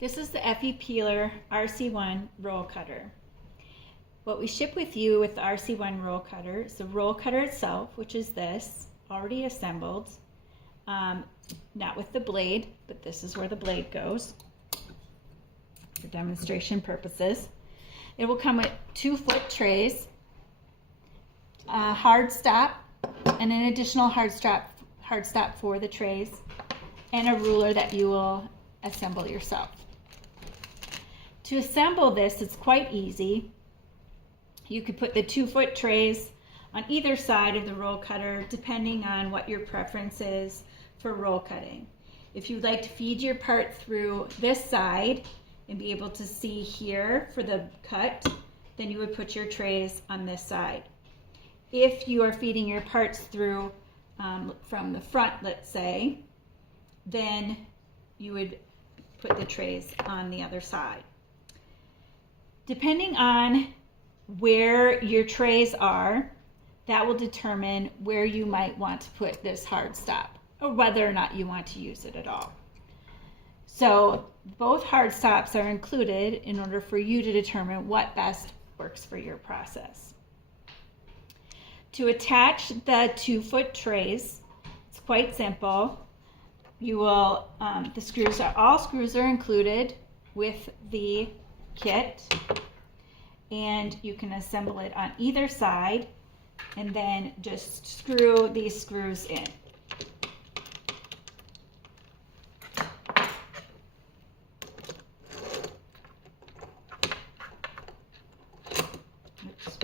This is the FEPeeler RC1 roll cutter. What we ship with you with the RC1 roll cutter is the roll cutter itself, which is this, already assembled. Not with the blade, but this is where the blade goes for demonstration purposes. It will come with 2-foot trays, a hard stop, and an additional hard stop for the trays, and a ruler that you will assemble yourself. To assemble this, it's quite easy. You could put the 2-foot trays on either side of the roll cutter, depending on what your preference is for roll cutting. If you'd like to feed your part through this side and be able to see here for the cut, then you would put your trays on this side. If you are feeding your parts through from the front, let's say, then you would put the trays on the other side. Depending on where your trays are, that will determine where you might want to put this hard stop or whether or not you want to use it at all. So both hard stops are included in order for you to determine what best works for your process. To attach the 2-foot trays, it's quite simple. You will, all screws are included with the kit, and you can assemble it on either side and then just screw these screws in. Oops.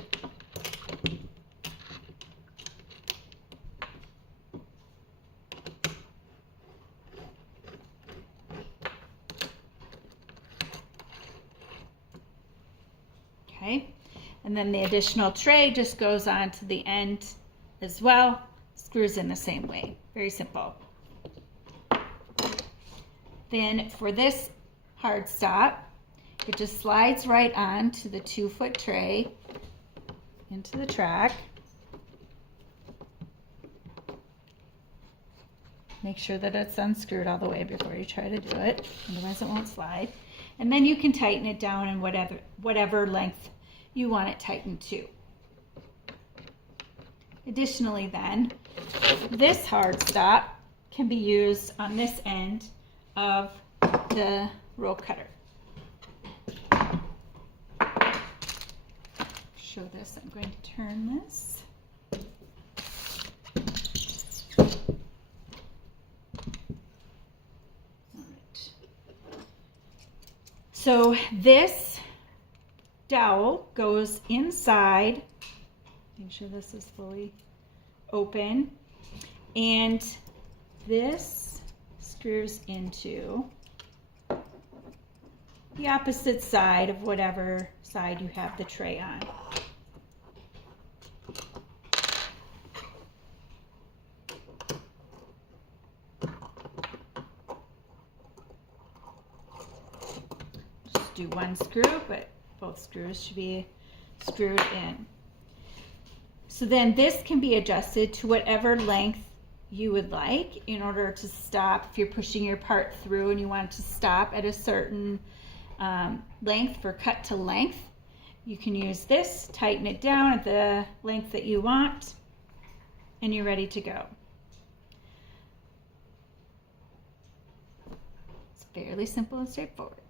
Okay, and then the additional tray just goes on to the end as well, screws in the same way. Very simple. Then for this hard stop, it just slides right on to the 2-foot tray into the track. Make sure that it's unscrewed all the way before you try to do it, otherwise it won't slide. And then you can tighten it down in whatever length you want it tightened to. Additionally then, this hard stop can be used on this end of the roll cutter. Show this, I'm going to turn this. So this dowel goes inside, make sure this is fully open, and this screws into the opposite side of whatever side you have the tray on. Do one screw, but both screws should be screwed in. So then this can be adjusted to whatever length you would like in order to stop. If you're pushing your part through and you want to stop at a certain length for cut to length, you can use this, tighten it down at the length that you want, and you're ready to go. It's fairly simple and straightforward.